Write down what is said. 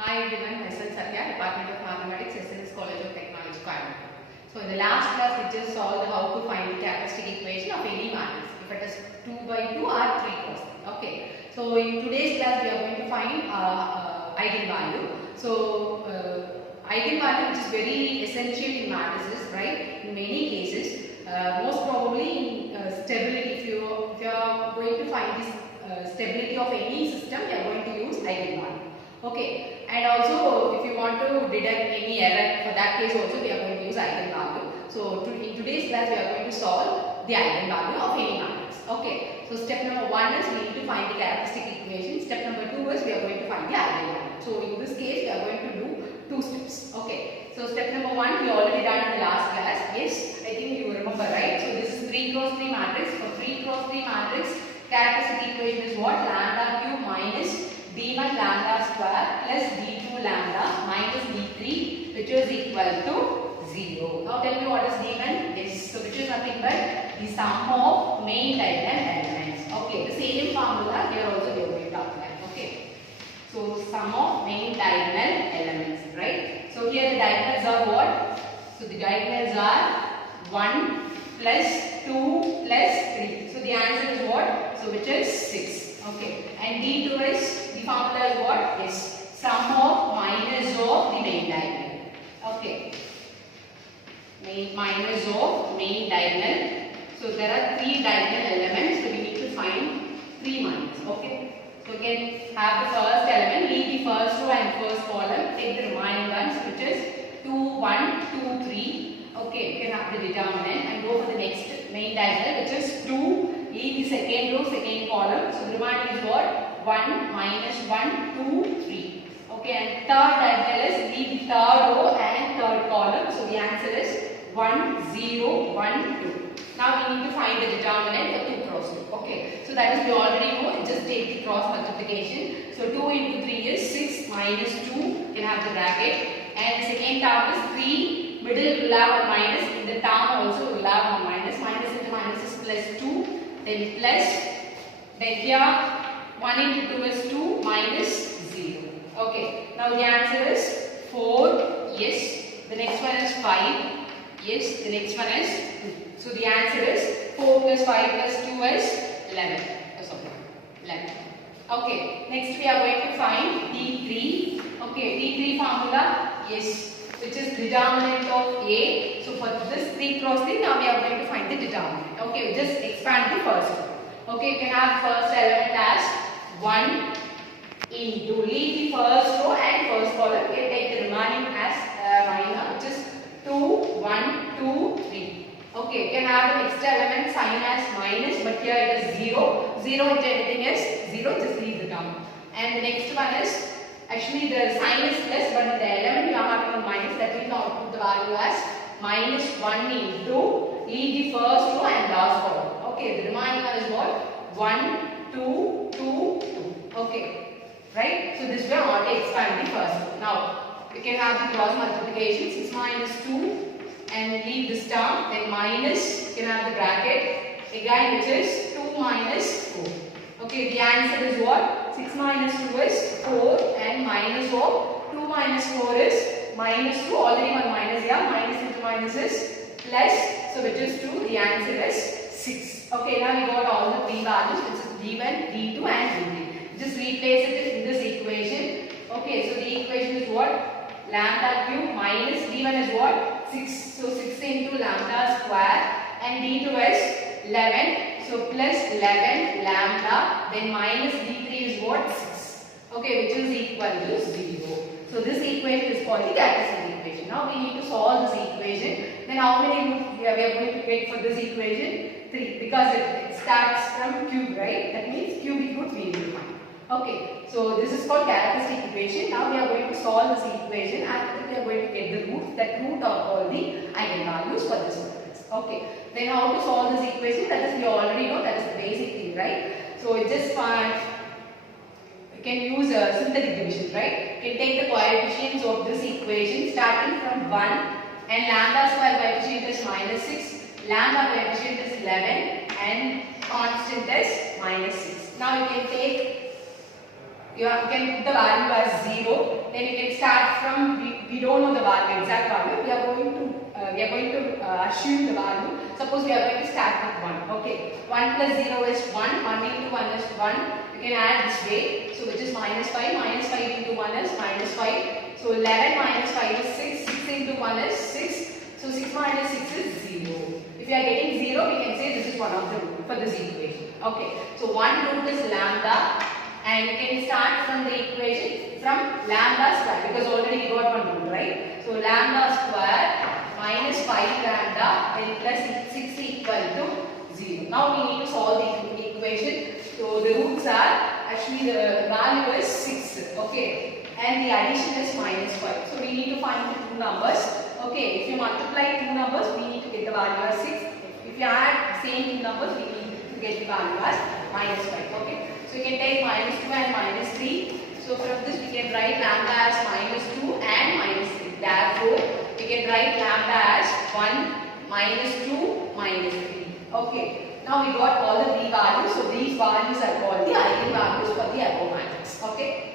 Hi everyone, myself Satya, Department of Mathematics, SNS College of Technology, Coimbatore. So in the last class we just solved how to find the characteristic equation of any matrix. If it is 2 by 2 or 3 cross 3. Okay. So in today's class we are going to find eigenvalue. So eigenvalue which is very essential in matrices, right? In many cases, most probably in stability. If you are going to find this stability of any system, we are going to use eigenvalue. Okay, and also if you want to deduct any error, for that case also we are going to use eigenvalue. So in today's class we are going to solve the eigenvalue of any matrix. Okay, so step number 1 is we need to find the characteristic equation. Step number 2 is we are going to find the eigenvalue. So in this case we are going to do 2 steps. Okay, so step number 1 we already done in the last class. Yes, I think you remember, right? So this is 3 cross 3 matrix. For 3 cross 3 matrix, characteristic equation is what? Lambda cube minus d1 lambda square plus d2 lambda minus d3, which is equal to 0. Now tell me what is d1? Yes, so which is nothing but the sum of main diagonal elements. Okay, the same formula here also we are going to apply. Okay, so sum of main diagonal elements, right? So here the diagonals are what? So the diagonals are 1 plus 2 plus 3. So the answer is what? So which is 6. Okay, and d2 is, the formula is what? Yes, sum of minus of the main diagonal. Okay, minus of main diagonal. So there are 3 diagonal elements, so we need to find 3 minus. Okay, so we can have the first element, leave the first row and first column, take the remaining ones, which is 2, 1, 2, 3. Okay, you can have the determinant and go for the next main diagonal, which is 2. Leave the second row, second column. So the remaining is what? 1, minus 1, 2, 3. Okay, and third diagonal is leave the third row and third column. So the answer is 1, 0, 1, 2. Now we need to find the determinant for 2 cross 2. Okay, so that is we already know. Just take the cross multiplication. So 2 into 3 is 6 minus 2. You can have the bracket. And the second term is 3. Middle will have a minus. In the term also will have a minus. Minus into minus is plus 2. Then plus, then here 1 into 2 is 2 minus 0. Okay, now the answer is 4. Yes. The next one is 5. Yes. The next one is 2. So the answer is 4 plus 5 plus 2 is 11. Oh, sorry, 11. Okay, next we are going to find D3. Okay, D3 formula, yes, which is determinant of A. So for this 3 cross 3, now we are going to find the determinant. Okay, just expand the first one. Okay, you can have first element as 1 into, leave the first row and first column. You can take the remaining as minor, which is 2, 1, 2, 3. Okay, you can have the next element sign as minus, but here it is 0. 0 into anything is 0, just leave the term. And the next one is, actually the sign is plus, but in the element you are having a minus, that means now output the value as minus 1 into, leave the first row and last column. Okay, the remaining one is what? 1, 2, 2, 2. Okay, right? So this way I want to expand the first row. Now, we can have the cross multiplication, 6 minus 2 and leave this term, then minus, you can have the bracket, again which is 2 minus 4. Okay, the answer is what? 6 minus 2 is 4 and minus of 2 minus 4 is minus 2. Already one minus here. Minus into minus is plus. So which is 2. The answer is 6. Okay, now we got all the 3 values, which is D1, D2 and D3. Just replace it in this equation. Okay, so the equation is what? Lambda cube minus D1 is what? 6. So 6 into lambda square and D2 is 11. So plus 11 lambda, then minus d3 is what? 6. Okay, which is equal to 0. So this equation is called the characteristic equation. Now we need to solve this equation. Then how many roots we are going to get for this equation? 3, because it starts from cube, right? That means cubic root we will find. Okay, so this is called characteristic equation. Now we are going to solve this equation and we are going to get the roots. That root are called the eigenvalues for this matrix. Okay, then how to solve this equation? That is we already know, that is the basic thing, right? So it just find, you can use a synthetic division, right? You can take the coefficients of this equation starting from 1 and lambda square coefficient is minus 6, lambda coefficient is 11 and constant is minus 6. Now you can take You can put the value as 0. Then you can start from, we don't know the value, exact value. We are going to assume the value. Suppose we are going to start with 1. Okay. 1 plus 0 is 1. 1 into 1 is 1. You can add this way. So which is minus 5. Minus 5 into 1 is minus 5. So 11 minus 5 is 6. 6 into 1 is 6. So 6 minus 6 is 0. If you are getting 0, we can say this is one of the root for this equation. Okay. So one root is lambda. And you can start from the equation from lambda square because already you got one root, right? So lambda square minus 5 lambda and plus 6 equal to 0. Now we need to solve the equation. So the roots are, actually the value is 6, okay? And the addition is minus 5. So we need to find the two numbers. Okay, if you multiply two numbers, we need to get the value as 6. If you add same two numbers, we need to get the value as minus 5, okay? So you can take minus 2 and minus 3. So from this we can write lambda as minus 2 and minus 3. Therefore, we can write lambda as 1, minus 2, minus 3. Okay. Now we got all the three values. So these values are called the eigenvalues for the above matrix. Okay.